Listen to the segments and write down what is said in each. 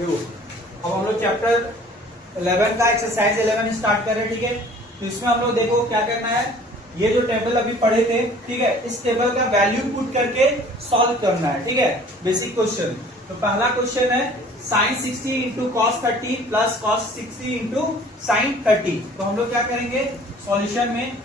देखो अब हम लोग चैप्टर 11 का एक्सरसाइज 11 स्टार्ट कर रहे हैं, ठीक है। तो इसमें हम लोग देखो क्या करना है, ये जो टेबल अभी पढ़े थे, ठीक है, इस टेबल का वैल्यू पुट करके सॉल्व करना है, ठीक है, बेसिक क्वेश्चन। तो पहला क्वेश्चन है sine 60 into cos 30 plus cos 60 into sine 30। तो हम लोग क्या करेंगे सॉल्यूशन में,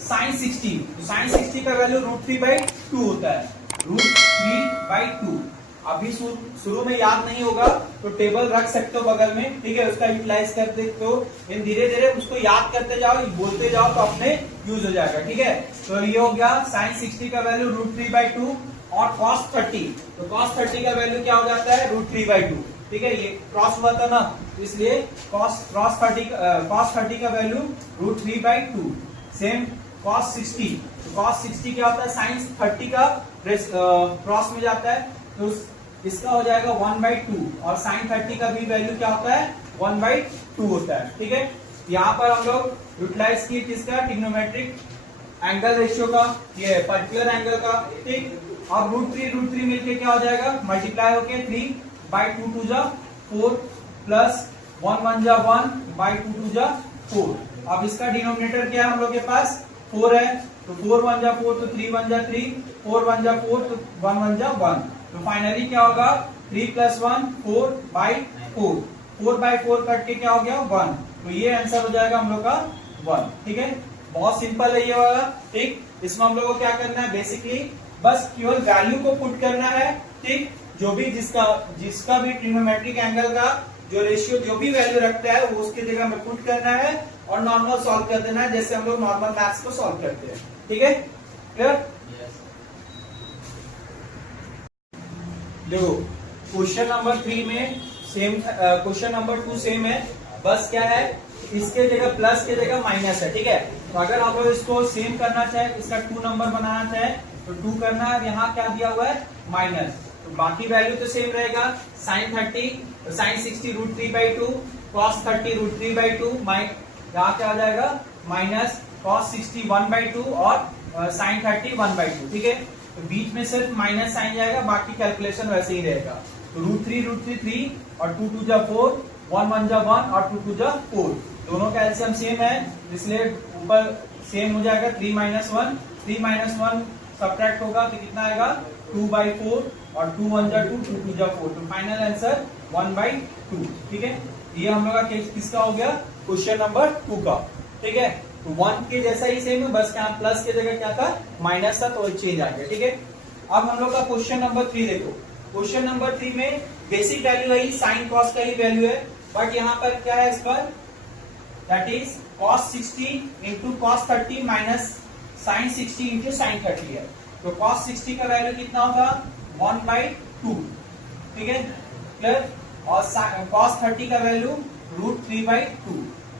साइन 60, तो साइन 60 का वैल्यू √3/2 होता है, √3/2। अभी शुरू में याद नहीं होगा तो टेबल रख सकते हो बगल में, ठीक है, उसका यूटिलाइज कर सकते हो। इन धीरे धीरे उसको याद करते जाओ, बोलते जाओ तो अपने यूज हो जाएगा, ठीक है। तो ये हो गया साइन 60 का वैल्यू √3/2 और cos 30, तो cos 30 का वैल्यू क्या हो जाता है √3/2, ठीक है। ये क्रॉस हुआ था ना, इसलिए cos 30 का वैल्यू √3/2। सेम cos 60, तो cos 60 क्या होता है साइन 30 का क्रॉस में जाता है, तो इसका हो जाएगा 1/2 और साइन 30 का भी वैल्यू क्या होता है 1/2 होता है, ठीक है। यहाँ पर हम लोग यूटिलाइज किए किसका, ट्रिग्नोमेट्रिक एंगल रेशियो का, ये पर्टिकुलर एंगल का, ठीक। और √3 मिलके क्या हो जाएगा, मल्टीप्लाई होके 3/2 2 जा 4 प्लस 1 1 जा 1/2 2 जा 4। अब इसका डिनोमिनेटर क्या है हम लोग के पास 4 है, तो 4 1 जा 4, तो 3 1 जा 3, 4 1 जा 4, तो 1 1 जा 1। तो फाइनली क्या होगा 3 + 1 4/4, 4/4 कट के क्या हो गया 1। तो ये आंसर हो जाएगा हम लोग का 1, ठीक है। बहुत सिंपल है ये वाला, ठीक। इसमें हम लोग को क्या करना है, बेसिकली बस केवल वैल्यू को पुट करना है, ठीक। जो भी जिसका भी ट्रिग्नोमेट्रिक एंगल का जो रेशियो जो भी वैल्यू रखता है वो उसकी जगह में पुट करना है और नॉर्मल सॉल्व कर देना है, जैसे हम लोग नॉर्मल मैथ्स को सॉल्व करते हैं, ठीक है, क्लियर। देखो क्वेश्चन नंबर 3 में सेम, क्वेश्चन नंबर 2 सेम है, बस क्या है इसके जगह प्लस के जगह माइनस है, ठीक है। तो अगर आप लोग इसको सेम करना चाहे, इसका 2 नंबर बनाना चाहे तो 2 करना है, यहाँ क्या दिया हुआ है माइनस, तो बाकी वैल्यू तो सेम रहेगा। साइन 30 तो साइन 60 √3/2, cos 30 √3/2, यहाँ क्या आ जाएगा माइनस cos 60 1/2 और साइन 30 1/2, ठीक है। तो बीच में सिर्फ माइनस साइन जाएगा, बाकी कैलकुलेशन वैसे ही रहेगा। तो √3 3 और 2 2 जा 4, 1 1 जा 1 और 2 2 जा 4, दोनों का एलसीएम सेम है, इसलिए ऊपर सेम हो जाएगा। 3 - 1 सब्ट्रैक्ट होगा तो कितना आएगा 2/4 और 2 1 जा 2, 2 2 जा 4, तो फाइनल आंसर 1/2, ठीक है। ये हम लोग का किसका हो गया, क्वेश्चन नंबर 2 का, ठीक है। तो 1 के जैसा ही सेम है, बस क्या प्लस के जगह क्या था माइनस था, तो चेंज आ गया, ठीक है। अब हम लोग का क्वेश्चन नंबर 3 देखो, क्वेश्चन नंबर 3 में बेसिक वैल्यू है साइन कॉस का ही वैल्यू है, बट यहाँ पर क्या है इस पर, that is cos 60 into cos 30 minus sine 60 into sine 30 है। तो cos 60 का वैल्यू कितना होगा 1/2, ठीक है, क्लियर। और cos 30 का वैल्यू √3/2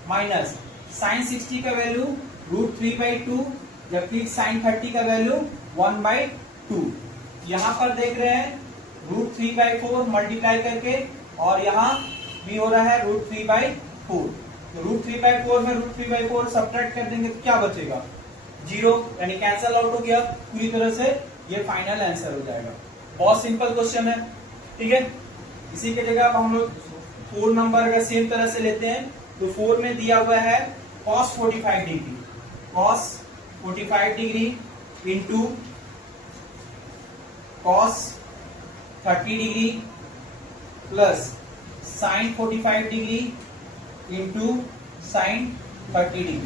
माइनस साइन 60 का वैल्यू √3/2, जबकि साइन 30 का वैल्यू 1/2। यहाँ पर देख रहे हैं √3/4 मल्टीप्लाई करके, और यहाँ भी हो रहा है √3/4। तो √3/4 में √3/4 सब्ट्रैक्ट कर देंगे तो क्या बचेगा 0, यानी कैंसल आउट हो गया पूरी तरह से, ये फाइनल आंसर हो जाएगा। बहुत सिंपल क्वेश्चन है, ठीक है। इसी के जगह अब हम लोग 4 नंबर का सेम तरह से लेते हैं, तो 4 में दिया हुआ है cos 45 degree, cos 45 degree into cos 30 degree plus sign 45 degree into sine 30 degree.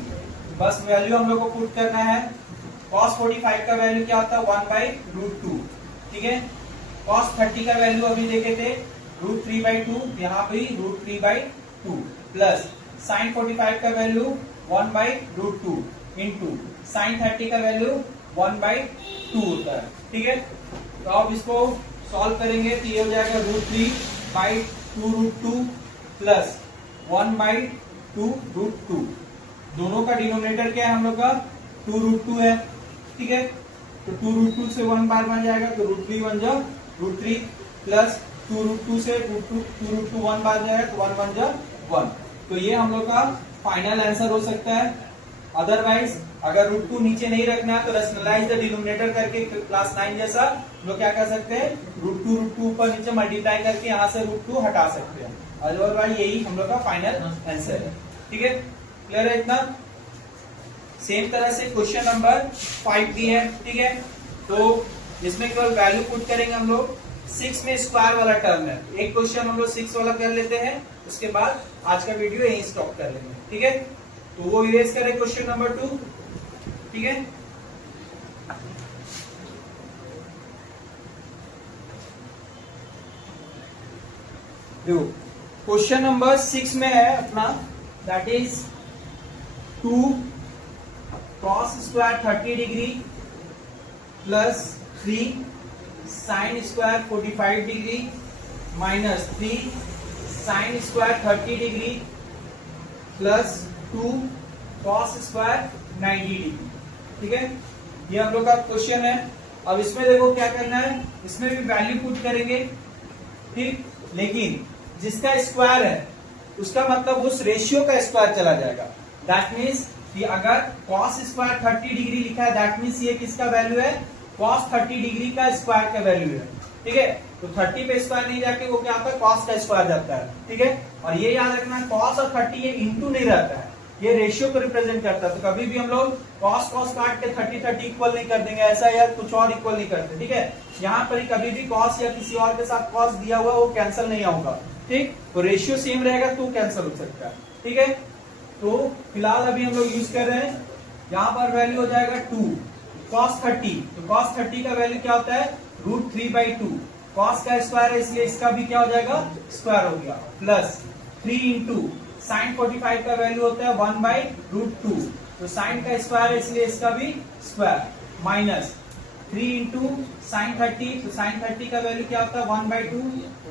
बस वैल्यू हम लोग को पुट करना है। cos 45 का वैल्यू क्या होता है 1/√2, ठीक है। cos 30 का वैल्यू अभी देखे थे √3/2, यहाँ भी √3/2 प्लस साइन 45 का वैल्यू 1/√2 इंटू साइन 30 का वैल्यू 1/2 होता है, ठीक है। तो अब इसको सॉल्व करेंगे तो ये हो जाएगा √3/2√2 प्लस 1/2√2। दोनों का डिनोमिनेटर क्या है हम लोग का 2√2 है, ठीक है। तो 2√2 से 1 बार बन जाएगा, तो √3 1 जा √3 प्लस 2√2 से 2√2 1 बार जाएगा, तो 1 1 जा 1। तो ये हम लोग का फाइनल आंसर हो सकता है, अदरवाइज अगर √2 नीचे नहीं रखना है तो रैशनलाइज द डिनोमिनेटर करके क्लास 9 जैसा लोग क्या कर सकते हैं, √2 ऊपर नीचे मल्टीप्लाई करके यहाँ से √2 हटा सकते हैं। अदरवाइज यही हम लोग का फाइनल आंसर है। ठीक है, क्लियर है इतना। सेम तरह से क्वेश्चन नंबर 5 भी है। ठीक है, तो इसमें केवल वैल्यू पुट करेंगे हम लोग। 6 में स्क्वायर वाला टर्म है, एक क्वेश्चन हम लोग 6 वाला कर लेते हैं, उसके बाद आज का वीडियो यहीं स्टॉप कर लेंगे। ठीक है, तो वो इरेज करें क्वेश्चन नंबर 2। ठीक है, देखो क्वेश्चन नंबर 6 में है अपना, that is 2 cos square 30 degree plus 3 sine square 45 degree minus 3 sign square 30 degree plus 2 cos square 90 degree. ठीक है, ये हम लोग का क्वेश्चन है। अब इसमें देखो क्या करना है, इसमें भी वैल्यू पुट करेंगे। ठीक, लेकिन जिसका स्क्वायर है उसका मतलब उस रेशियो का स्क्वायर चला जाएगा। दैट मीन्स कि अगर cos स्क्वायर 30 डिग्री लिखा है, दैट मीन्स ये किसका वैल्यू है, cos 30 डिग्री का स्क्वायर का वैल्यू है। ठीक है, तो 30 पे स्क्वायर नहीं जाके वो क्या होता है, cos का स्क्वायर जाता है। ठीक है, और ये याद रखना cos और 30 ये इंटू नहीं रहता है, ये रेशियो को रिप्रेजेंट करता है। तो कभी भी हम लोग cos cos काट के 30 इक्वल नहीं कर देंगे, ऐसा या कुछ और इक्वल नहीं करते। ठीक है, यहाँ पर कभी भी cos या किसी और के साथ cos दिया हुआ वो कैंसिल नहीं होगा। ठीक, तो रेशियो सेम रहेगा तो कैंसिल हो सकता है। ठीक है, तो फिलहाल अभी हम लोग यूज कर रहे हैं, यहाँ पर वैल्यू हो जाएगा 2 cos 30। तो cos 30 का वैल्यू क्या होता है, √3/2। cos का स्क्वायर है इसलिए इसका भी क्या हो जाएगा, स्क्वायर हो गया, प्लस 3 इंटू साइन 45 का वैल्यू होता है 1/√2। तो साइन का स्क्वायर है इसलिए इसका भी स्क्वायर, माइनस 3 इंटू साइन 30। तो साइन 30 का वैल्यू क्या होता है 1/2,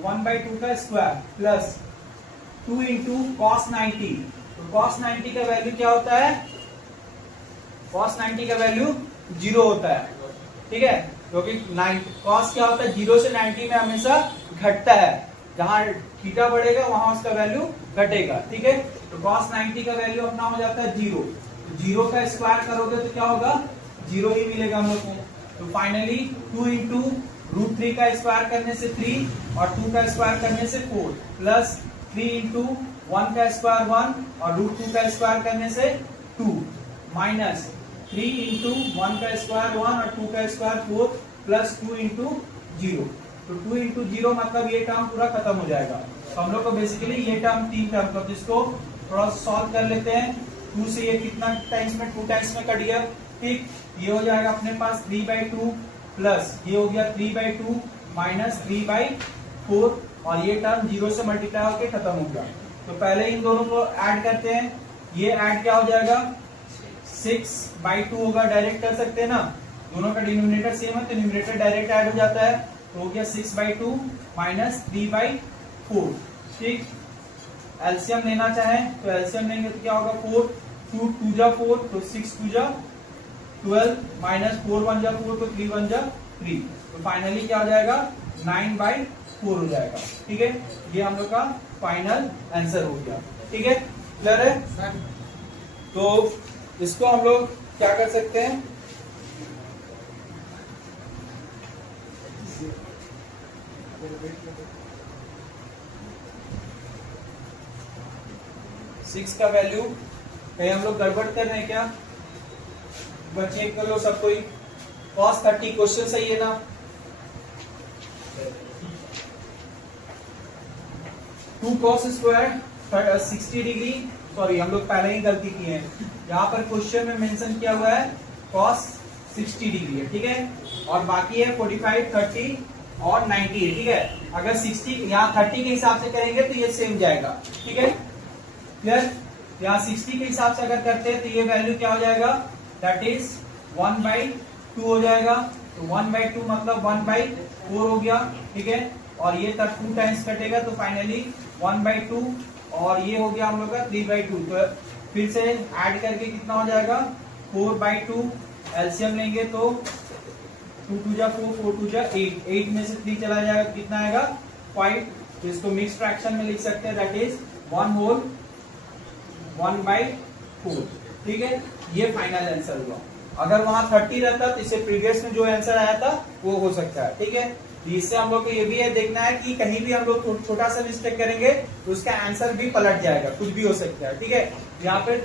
1/2 का स्क्वायर, प्लस 2 इंटू cos 90। तो cos 90 का वैल्यू क्या होता है, cos 90 का वैल्यू 0 होता है। ठीक है, क्योंकि cos क्या होता है, 0 से 90 में हमेशा घटता है, जहां थीटा बढ़ेगा वहां उसका वैल्यू घटेगा। ठीक है, तो cos 90 का वैल्यू अपना हो जाता है 0। तो 0 का स्क्वायर करोगे तो क्या होगा, 0 ही मिलेगा हम लोग को। तो फाइनली 2 इंटू √3 का स्क्वायर करने से 3 और 2 का स्क्वायर करने से 4, प्लस 3 इंटू 1 का स्क्वायर 1 और √2 का स्क्वायर करने से 2, माइनस 3 इंटू 1 का स्क्वायर 1 और 2 का स्क्वायर 4, प्लस 2 इंटू 0। तो 2 इंटू 0 मतलब ये टर्म पूरा खत्म हो जाएगा। तो हम लोग को बेसिकली ये टर्म 3 टर्म, तो इसको थोड़ा सॉल्व कर लेते हैं। 2 से ये कितना टाइम्स में, 2 टाइम्स में कट गया। ठीक, ये हो जाएगा अपने पास 3/2, प्लस ये हो गया 3/2 माइनस 3/4, और ये टर्म 0 से मल्टीप्लाई होकर खत्म हो गया। तो पहले इन दोनों को ऐड करते हैं, ये ऐड क्या हो जाएगा, 6/2 होगा, डायरेक्ट कर सकते हैं ना, दोनों का डिनोमिनेटर सेम है तो न्यूमरेटर डायरेक्ट ऐड हो जाता है। तो हो गया 6/2 माइनस 3/4। ठीक, एलसीएम लेना चाहें तो एलसीएम लेंगे तो क्या होगा, 4 2 2 जा 4, तो 6 2 जा 12 माइनस 4 1 जा 4, तो 3 1 जा 3। तो फाइनली क्या हो जाएगा, 9/4 हो जाएगा। ठीक है, ये हम लोग का फाइनल आंसर हो गया। ठीक है, क्लियर है। तो इसको हम लोग क्या कर सकते हैं, सिक्स का वैल्यू कहीं हम लोग गड़बड़ कर रहे हैं क्या, चेक कर लो सब कोई। cos 30 क्वेश्चन सही है ना, 2 cos स्क्वायर 60 डिग्री, सॉरी हम लोग पहले ही गलती की है, यहाँ पर क्वेश्चन में मेंशन किया हुआ है cos 60 डिग्री है। ठीक है, और बाकी है 45 30 और 90 है। ठीक है, अगर 60 यहाँ 30 के हिसाब से करेंगे तो ये सेम जाएगा। ठीक है, क्लियर। यहाँ 60 के हिसाब से अगर करते हैं तो ये वैल्यू क्या हो जाएगा, दैट इज 1/2 हो जाएगा। तो 1/2 मतलब 1/4 हो गया। ठीक है, और ये तक 2 टाइम्स कटेगा तो फाइनली 1/2, और ये हो गया हम लोग का 3/2। तो फिर से ऐड करके कितना हो जाएगा, 4/2। एलसीएम लेंगे तो 2 2 जा 4 4 2 जा 8, 8 में से 3 चला जाएगा तो कितना आएगा 5। तो इसको मिक्स फ्रैक्शन में लिख सकते हैं, दैट इज 1/4। ठीक है, ये फाइनल आंसर हुआ। अगर वहां 30 रहता तो इससे प्रीवियस में जो आंसर आया था वो हो सकता है। ठीक है, तो इससे हम लोग को ये भी है देखना है कि कहीं भी हम लोग छोटा सा मिस्टेक करेंगे तो उसका आंसर भी पलट जाएगा, कुछ भी हो सकता है। ठीक है, यहाँ पे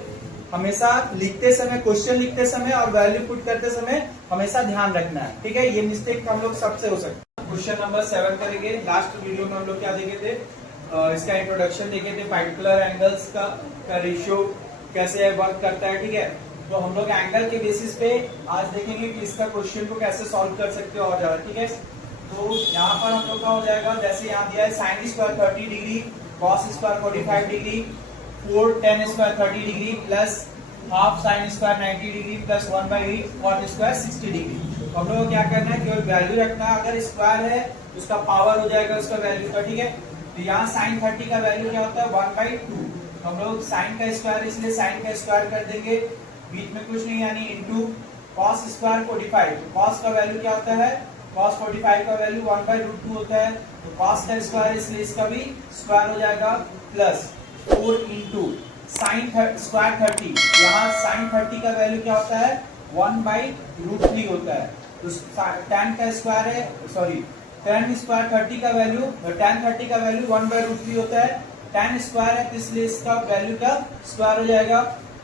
हमेशा लिखते समय, क्वेश्चन लिखते समय और वैल्यू पुट करते समय हमेशा ध्यान रखना है। ठीक है, ये मिस्टेक हम लोग सबसे हो सकता है। क्वेश्चन नंबर 7 करेंगे। लास्ट वीडियो में हम लोग क्या देखे थे, इसका इंट्रोडक्शन देखे थे, पार्टिकुलर एंगल्स का रेशियो कैसे वर्क करता है। ठीक है, तो हम लोग एंगल के बेसिस पे आज देखेंगे कि इसका क्वेश्चन को कैसे सॉल्व कर सकते हो और ज्यादा। ठीक है, तो यहाँ पर हम लोग का हो जाएगा, जैसे यहाँ दिया है sine square 30 degree, cos square 45 degree, 4 tan square 30 degree plus half sine square 90 degree plus 1/8 cot square 60 degree. तो हम लोग को क्या करना है, केवल वैल्यू रखना है। अगर स्क्वायर है तो उसका पावर हो जाएगा उसका वैल्यू का। ठीक है, तो यहाँ साइन 30 का वैल्यू क्या होता है 1/2। हम लोग साइन का स्क्वायर इसलिए साइन का स्क्वायर कर देंगे, बीच में कुछ नहीं यानी इंटू कॉस स्क्वायर 45। तो कॉस का वैल्यू क्या होता है, कॉस 45 का वैल्यू 1/√2 होता है। तो कॉस का स्क्वायर इसलिए इसका भी स्क्वायर हो जाएगा प्लस 4 इंटू साइन स्क्वायर 30। यहाँ साइन 30 का वैल्यू क्या होता है 1/√3 होता है। तो tan का स्क्वायर है, सॉरी tan स्क्वायर 30 का वैल्यू, tan 30 का वैल्यू 1/√3 होता है। tan स्क्वायर है तो इसलिए इसका वैल्यू का स्क्वायर हो जाएगा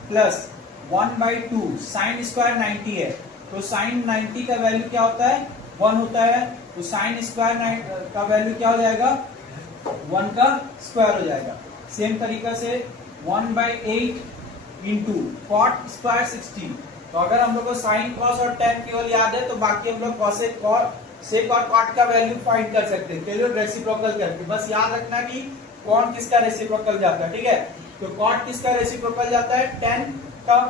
प्लस 1/2 साइन स्क्वायर 90 है। तो साइन 90 का वैल्यू क्या होता है 1 होता है। तो साइन स्क्वायर का वैल्यू क्या हो जाएगा 1 का स्क्वायर हो जाएगा। सेम तरीका से 1/8 इंटू कॉट स्क्वायर 60। तो अगर हम लोग को साइन कॉस और tan केवल याद है तो बाकी हम लोग कॉसेक सेक और कॉट का वैल्यू फाइंड कर सकते हैं केवल रेसिप्रोकल करके। बस याद रखना कि कौन किसका रेसिप्रोकल जाता है। ठीक है, तो कॉट किसका रेसिप्रोकल जाता है tan का।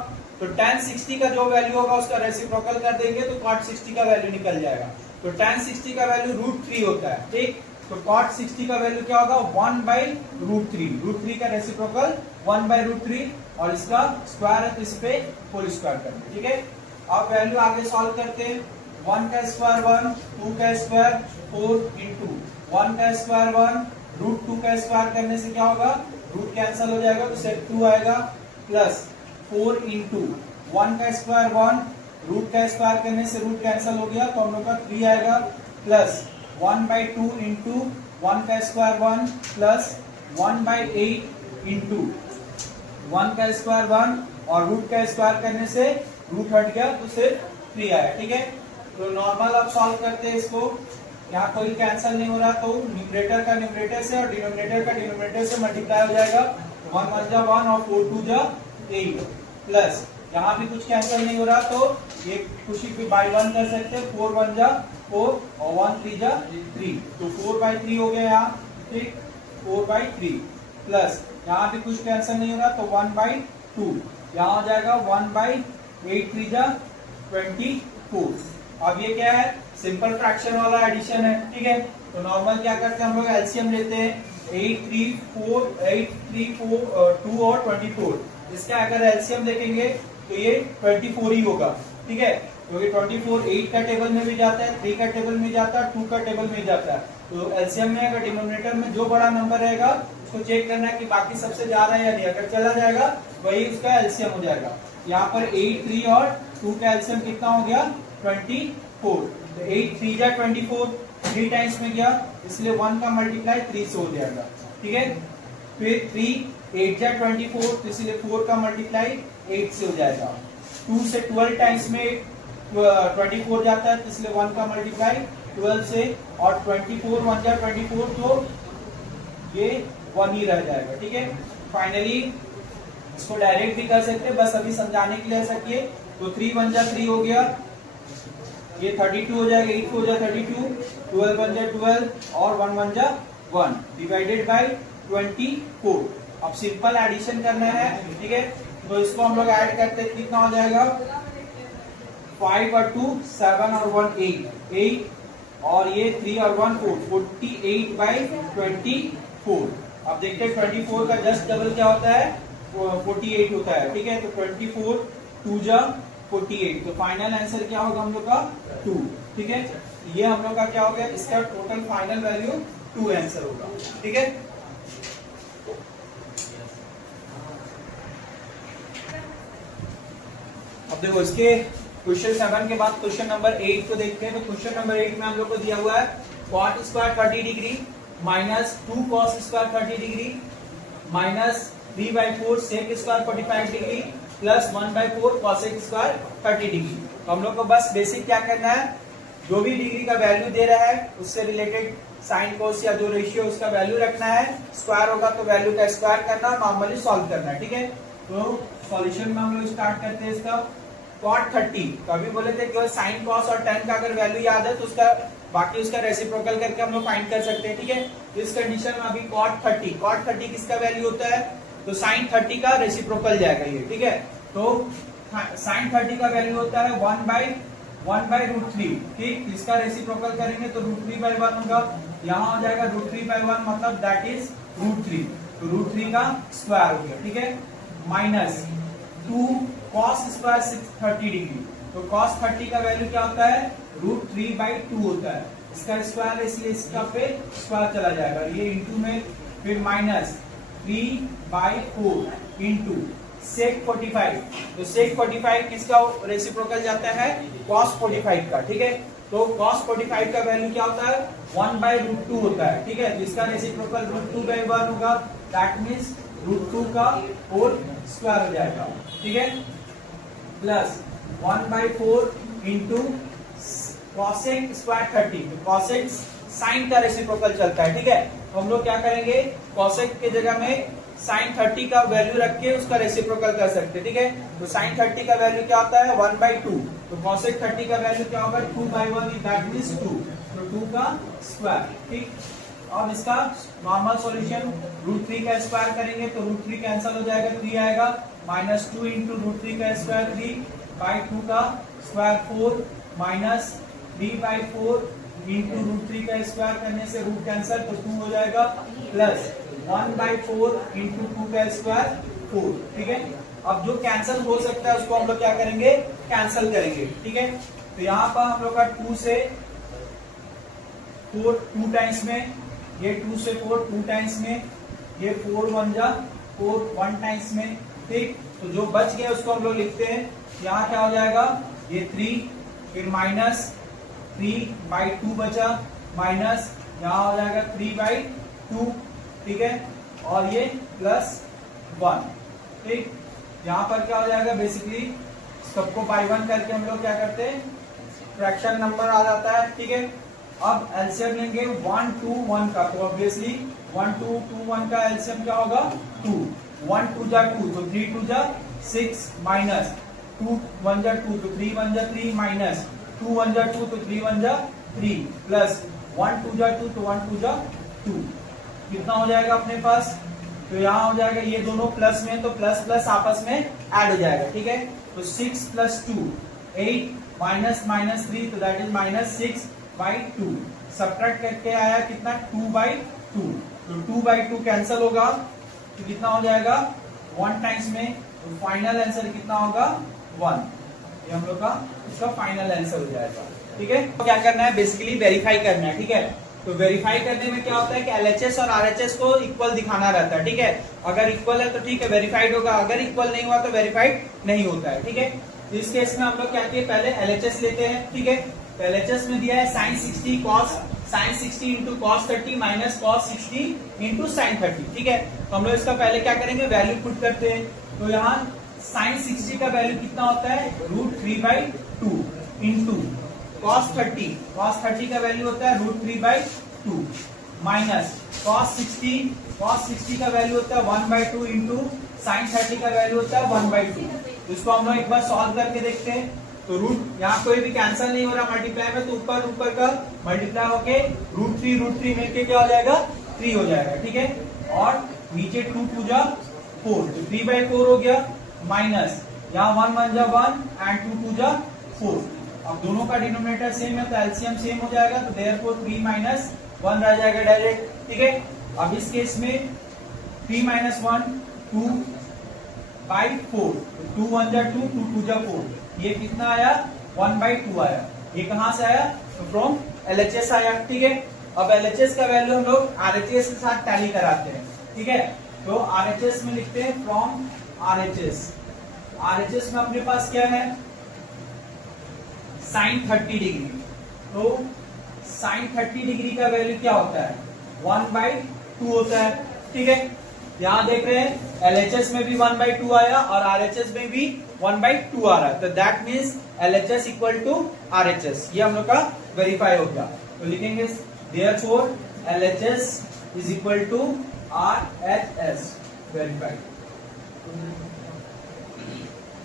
तो tan 60 का जो वैल्यू होगा उसका रेसिप्रोकल कर देंगे तो cot 60 का वैल्यू निकल जाएगा। तो tan 60 का वैल्यू √3 होता है। ठीक, तो cot 60 का वैल्यू क्या होगा 1/√3। √3 का रेसिप्रोकल 1/√3 और इसका स्क्वायर है तो इस पे होल स्क्वायर करते। ठीक है, अब वैल्यू आगे सॉल्व करते हैं। 1 का स्क्वायर 1, 2 का स्क्वायर 4 इंटू 1 का स्क्वायर 1, √2 का स्क्वायर करने से क्या होगा रूट कैंसिल हो जाएगा तो सिर्फ 2 आएगा प्लस 4 इंटू 1 का स्क्वायर 1, रूट का स्क्वायर करने से रूट कैंसिल हो गया तो हम लोग का 3 आएगा प्लस 1/2 इंटू 1 का स्क्वायर 1 प्लस 1/8 इंटू 1 का स्क्वायर 1 और रूट का स्क्वायर करने से रूट हट गया तो सिर्फ 3 आया। ठीक है, तो नॉर्मल अब सॉल्व करते हैं इसको। यहाँ कोई कैंसिल नहीं हो रहा तो न्यूमरेटर का न्यूमरेटर से और डिनोमिनेटर का डिनोमिनेटर से मल्टीप्लाई हो जाएगा। 1 1 जा 1 और 4 2 जा 8 प्लस यहाँ भी कुछ कैंसिल नहीं हो रहा तो ये खुशी पे बाई 1 कर सकते हैं। 4 1 जा 4 और 1 3 जा 3 तो 4/3 हो गया यहाँ। ठीक, 4/3 प्लस यहाँ भी कुछ कैंसिल नहीं हो रहा तो 1/2 यहाँ हो जाएगा 1/8 3 जा 24। अब ये क्या है सिंपल फ्रैक्शन वाला एडिशन है। ठीक है, तो नॉर्मल क्या करते हैं हम लोग एलसीएम लेते हैं 8 3 4 2 और 24। इसका अगर एलसीएम देखेंगे तो ये 24 ही होगा। ठीक है, क्योंकि 24 8 का टेबल में भी जाता है, 3 का टेबल में जाता है, 2 का टेबल में जाता है। तो एलसीएम में अगर डिनोमिनेटर में जो बड़ा नंबर रहेगा उसको चेक करना है कि बाकी सबसे जा रहा है या नहीं। अगर चला जाएगा वही उसका एलसीएम हो जाएगा। यहाँ पर 8 3 और 2 का एलसीएम कितना हो गया 24। तो 8 3 जा 24, 3 टाइम्स में गया इसलिए 1 का मल्टीप्लाई 3 से हो जाएगा। ठीक है, फिर 3 8 जा 24 तो इसलिए 4 का मल्टीप्लाई 8 से हो जाएगा। 2 से 12 टाइम्स में 24 जाता है तो इसलिए 1 का मल्टीप्लाई 12 से और 24 1 जा 24 तो ये 1 ही रह जाएगा। ठीक है, फाइनली इसको डायरेक्ट भी कर सकते हैं, बस अभी समझाने के लिए ऐसा किए। तो 3 1 जा 3 हो गया, ये 32 हो जाएगा, 8 4 जा 32, 12 1 जा 12 और 1 1 जा 1 डिवाइडेड बाय 24। अब सिंपल एडिशन करना है। ठीक है, तो इसको हम लोग ऐड करते हैं कितना हो जाएगा 5 और 2 7 और 1 8 और ये 3 और 1 4 48/24। अब देखते हैं 24 का जस्ट डबल क्या होता है 48 होता है। ठीक है, तो 24 2 जा 48 तो फाइनल आंसर क्या होगा हम लोग का 2। ठीक है, ये हम लोग का क्या हो गया इसका टोटल फाइनल वैल्यू 2 आंसर होगा। ठीक है, अब देखो इसके क्वेश्चन 7 के बाद क्वेश्चन नंबर 8 को देखते हैं। तो क्वेश्चन नंबर 8 में हम लोग को दिया हुआ है cot square 30 degree minus 2 cos square 30 degree minus 3/4 sec square 45 degree plus 1/4 cosec square 30 degree. तो हम लोग को बस बेसिक क्या करना है, जो भी डिग्री का वैल्यू दे रहा है उससे रिलेटेड साइन कोस या जो रेशियो उसका वैल्यू रखना है, स्क्वायर होगा तो वैल्यू का स्क्वायर करना, नॉर्मली सॉल्व करना है। ठीक है, तो सॉल्यूशन में हम लोग स्टार्ट करते हैं इसका। cot 30 तो अभी बोले थे केवल साइन कॉस और tan का अगर वैल्यू याद है तो उसका बाकी उसका रेसिप्रोकल करके हम लोग फाइंड कर सकते हैं। ठीक है, तो इस कंडीशन में अभी cot 30 किसका वैल्यू होता है, तो sin 30 का रेसिप्रोकल जाएगा ये। ठीक है, तो sin 30 का वैल्यू होता है 1/√3। ठीक, इसका रेसिप्रोकल करेंगे तो √3/1 होगा, यहाँ हो जाएगा √3/1 मतलब दैट इज √3, तो √3 का स्क्वायर हो गया। ठीक है, माइनस 2 cos स्क्वायर 30 डिग्री, तो cos 30 का वैल्यू क्या होता है, √3/2 होता है, इसका स्क्वायर इसलिए इसका पे स्क्वायर चला जाएगा, ये इंटू में फिर माइनस 3/4 इंटू sec 45, तो sec 45 किसका रेसिप्रोकल जाता है, cos 45 का। ठीक है, तो cos 45 का वैल्यू क्या होता है, 1/√2 होता है। ठीक है, जिसका रेसिप्रोकल √2/1 होगा, दैट मीन्स √2 का होल स्क्वायर हो जाएगा। ठीक है, plus 1/4 into cosec square 30, cosec sine का रेसिप्रोकल चलता है। ठीक है, तो हम लोग क्या करेंगे, cosec के जगह में sin 30 का वैल्यू रख के उसका रेसिप्रोकल कर सकते हैं। ठीक है, तो sin 30 का वैल्यू क्या होता है, 1/2, तो cosec 30 का वैल्यू क्या होगा, 2/1, दैट मीन्स 2, तो 2 का स्क्वायर। ठीक, अब इसका नॉर्मल सॉल्यूशन √3 का स्क्वायर करेंगे तो √3 कैंसिल हो जाएगा, 3 आएगा, माइनस 2 इंटू √3 का स्क्वायर 3/2 का स्क्वायर 4 माइनस 3/4 इंटू √3 का स्क्वायर करने से रूट कैंसिल तो 2 हो जाएगा, प्लस 1/4 इंटू 2 का स्क्वायर 4। ठीक है, अब जो कैंसिल हो सकता है उसको हम लोग क्या करेंगे, कैंसिल करेंगे। ठीक है, तो यहाँ पर हम लोग का 2 से 4 2 टाइम्स में, ये 2 से 4 2 टाइम्स में, ये 4 1 जा 4 1 टाइम्स में। ठीक, तो जो बच गया उसको हम लोग लिखते हैं, यहाँ क्या हो जाएगा, ये 3 फिर माइनस 3/2 बचा, माइनस यहाँ हो जाएगा 3/2। ठीक है, और ये प्लस 1। ठीक, यहाँ पर क्या हो जाएगा, बेसिकली सबको बाय 1 करके हम लोग क्या करते हैं, फ्रैक्शन नंबर आ जाता है। ठीक है, अब एलसीएम लेंगे 1 2 1 का, तो ऑब्वियसली 1 2 2 1 का एलसीएम क्या होगा, 2, 1 2 जा 2, तो 3 2 जा 6 माइनस 2 1 जा 2, तो 3 1 जा 3 माइनस 2 1 जा 2, तो 3 1 जा 3 प्लस 1 2 जा 2, तो 1 2 जा 2, कितना हो जाएगा अपने पास, तो यहाँ हो जाएगा ये दोनों प्लस में, तो प्लस प्लस आपस में ऐड हो जाएगा। ठीक है, तो 6 + 2 8 माइनस माइनस 3, तो दैट इज -6/2, सब्ट्रैक्ट करके आया कितना, 2/2, तो 2/2 कैंसिल होगा, तो कितना हो जाएगा 1 टाइम्स में, तो फाइनल आंसर कितना होगा 1, ये हम लोग का इसका फाइनल आंसर हो जाएगा। ठीक है, तो क्या करना है, बेसिकली वेरीफाई करना है। ठीक है, तो वेरीफाई करने में क्या होता है कि एलएचएस और आरएचएस को इक्वल दिखाना रहता है। ठीक है, अगर इक्वल है तो ठीक है वेरीफाइड होगा, अगर इक्वल नहीं हुआ तो वेरीफाइड नहीं होता है। ठीक है, तो इस केस में हम लोग क्या किए, पहले एलएचएस लेते हैं। ठीक है, तो एलएचएस में दिया है sin 60 into cos 30 minus cos 60 into sin 30। ठीक है, तो हम लोग इसका पहले क्या करेंगे, वैल्यू पुट करते हैं। तो यहाँ sin 60 का वैल्यू कितना होता है, √3/2 इंटू cos 30 का वैल्यू होता है √3/2 माइनस cos 60 का वैल्यू होता है 1/2 इंटू sin 30 का वैल्यू होता है 1/2। तो इसको हम लोग एक बार सॉल्व करके देखते हैं। तो रूट यहाँ कोई भी कैंसिल नहीं हो रहा मल्टीप्लाई में, तो ऊपर का मल्टीप्लाई होके √3 मिलके क्या हो जाएगा, 3 हो जाएगा। ठीक है, और नीचे 2 2 जा 4, तो 3/4 हो गया, माइनस यहाँ 1 1 जा 1 एंड 2 2 जा 4। अब दोनों का डिनोमिनेटर सेम है तो एलसीएम सेम हो जाएगा, तो देयरफॉर 3 - 1 रह जाएगा डायरेक्ट। ठीक है, अब इस केस में 3 - 1 2/4, 2 1 जा 2 2 2 जा 4, ये कितना आया 1/2 आया। ये कहां से आया, तो फ्रॉम एलएचएस आया। ठीक है, अब एलएचएस का वैल्यू हम लोग आरएचएस के साथ टैली कराते हैं। ठीक है, तो आरएचएस में लिखते हैं फ्रॉम आरएचएस। आरएचएस में अपने पास क्या है, साइन 30 डिग्री। तो साइन 30 डिग्री का वैल्यू क्या होता है, 1/2 होता है। ठीक है, यहां देख रहे हैं LHS में भी 1/2 आया और RHS में भी 1/2 आ रहा है, तो that means LHS equal to RHS, ये हम लोग का वेरीफाई हो गया। तो लिखेंगे therefore LHS is equal to RHS, verified.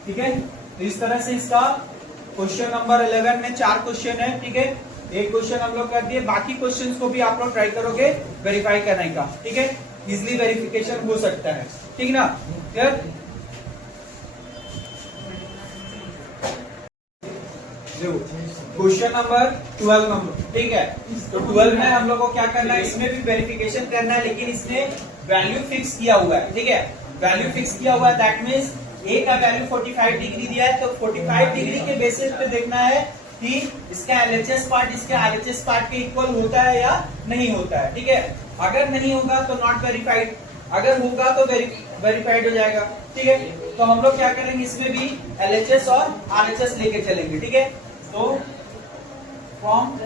ठीक है, तो इस तरह से इसका क्वेश्चन नंबर 11 में 4 क्वेश्चन है। ठीक है, एक क्वेश्चन हम लोग कर दिए, बाकी क्वेश्चंस को भी आप लोग ट्राई करोगे वेरीफाई करने का। ठीक है, इजिली वेरिफिकेशन हो सकता है। ठीक ना, क्लियर? Question number 12 number. ठीक है, तो 12 में हम लोग को क्या करना है, इसमें भी वेरिफिकेशन करना है, लेकिन इसमें वैल्यू फिक्स किया हुआ है। ठीक है, वैल्यू फिक्स किया हुआ है, दैट मीन्स ए का वैल्यू 45 डिग्री दिया है, तो 45 डिग्री के बेसिस पे देखना है कि इसका LHS पार्ट इसके RHS पार्ट के इक्वल होता है या नहीं होता है। ठीक है, अगर नहीं होगा तो नॉट वेरीफाइड, अगर होगा तो वेरीफाइड हो जाएगा। ठीक है, तो हम लोग क्या करेंगे, इसमें भी LHS और RHS लेके चलेंगे। ठीक है, तो from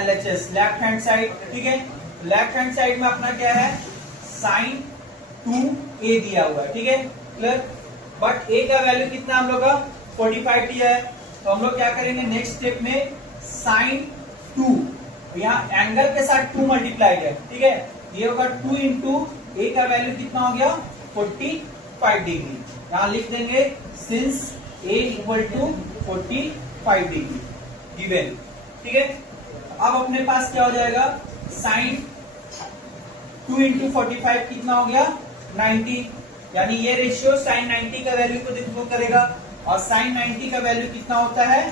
LHS left hand side. ठीक है, लेफ्ट हैंड साइड में अपना क्या है, साइन 2a दिया हुआ है। ठीक है, क्लियर? बट a का वैल्यू कितना हम लोग का 45 दिया है, तो हम लोग क्या करेंगे, नेक्स्ट स्टेप में साइन 2, यहाँ एंगल के साथ 2 मल्टीप्लाई है। ठीक है, ये होगा 2 इंटू a का वैल्यू कितना हो गया 45 डिग्री। यहाँ लिख देंगे since a equal to 45 degree given. ठीक है, अब अपने पास क्या हो जाएगा, साइन 2 इंटू 45 कितना हो गया 90, यानी ये रेशियो साइन 90 का वैल्यू को डिनोट करेगा, और साइन 90 का वैल्यू कितना होता है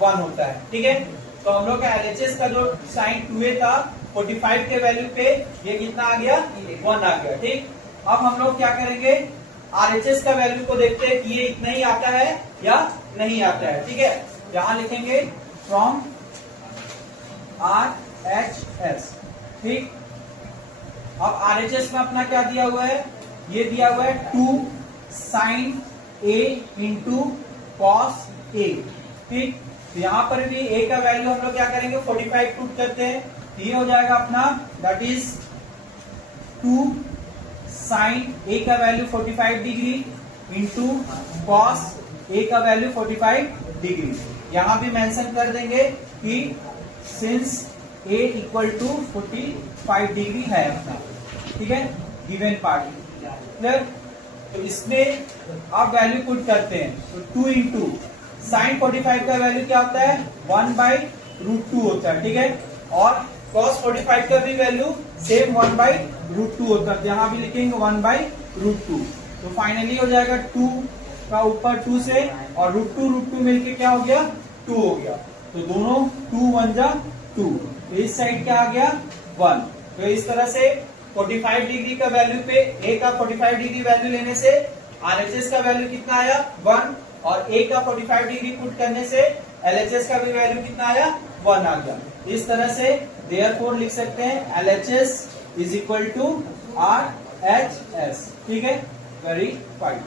1 होता है। ठीक है, तो हम लोग का LHS का जो साइन 2a था 45 के वैल्यू पे ये कितना आ गया 1 आ गया। ठीक, अब हम लोग क्या करेंगे, RHS का वैल्यू को देखते हैं कि ये इतना ही आता है या नहीं आता है। ठीक है, यहां लिखेंगे फ्रॉम RHS। ठीक, अब RHS में अपना क्या दिया हुआ है, ये दिया हुआ है 2 sine a into cos a। ठीक, तो यहाँ पर भी a का वैल्यू हम लोग क्या करेंगे 45 पुट करते हैं, ये हो जाएगा अपना दैट इज 2 साइन a का value 45 degree into cos a का वैल्यू 45 डिग्री। यहां भी मेंशन कर देंगे कि since a equal to 45 degree है अपना। ठीक है, गिवन पार्ट क्लियर? तो इसमें आप वैल्यू पुट करते हैं, तो 2 इंटू साइन 45 का वैल्यू क्या होता है 1/√2 होता है। ठीक है, और cos 45 का भी वैल्यू सेम 1/√2 होता है, यहाँ भी लिखेंगे 1/√2। तो फाइनली हो जाएगा 2 का ऊपर 2 से और √2 मिलके क्या हो गया 2 हो गया, तो दोनों 2 1 जा 2, तो इस साइड क्या आ गया 1। तो इस तरह से 45 डिग्री का वैल्यू पे a का 45 डिग्री वैल्यू लेने से RHS का वैल्यू कितना आया 1, और a का 45 डिग्री पुट करने से LHS का भी वैल्यू कितना आया 1 आ गया। इस तरह से देयरफॉर लिख सकते हैं LHS is equal to RHS। ठीक है, वेरीफाइड।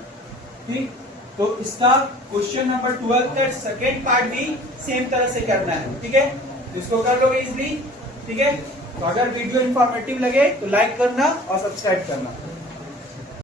ठीक, तो इसका क्वेश्चन नंबर 12 का सेकेंड पार्ट भी सेम तरह से करना है। ठीक है, इसको कर लोगे इजिली। ठीक है, तो अगर वीडियो इंफॉर्मेटिव लगे तो लाइक करना और सब्सक्राइब करना।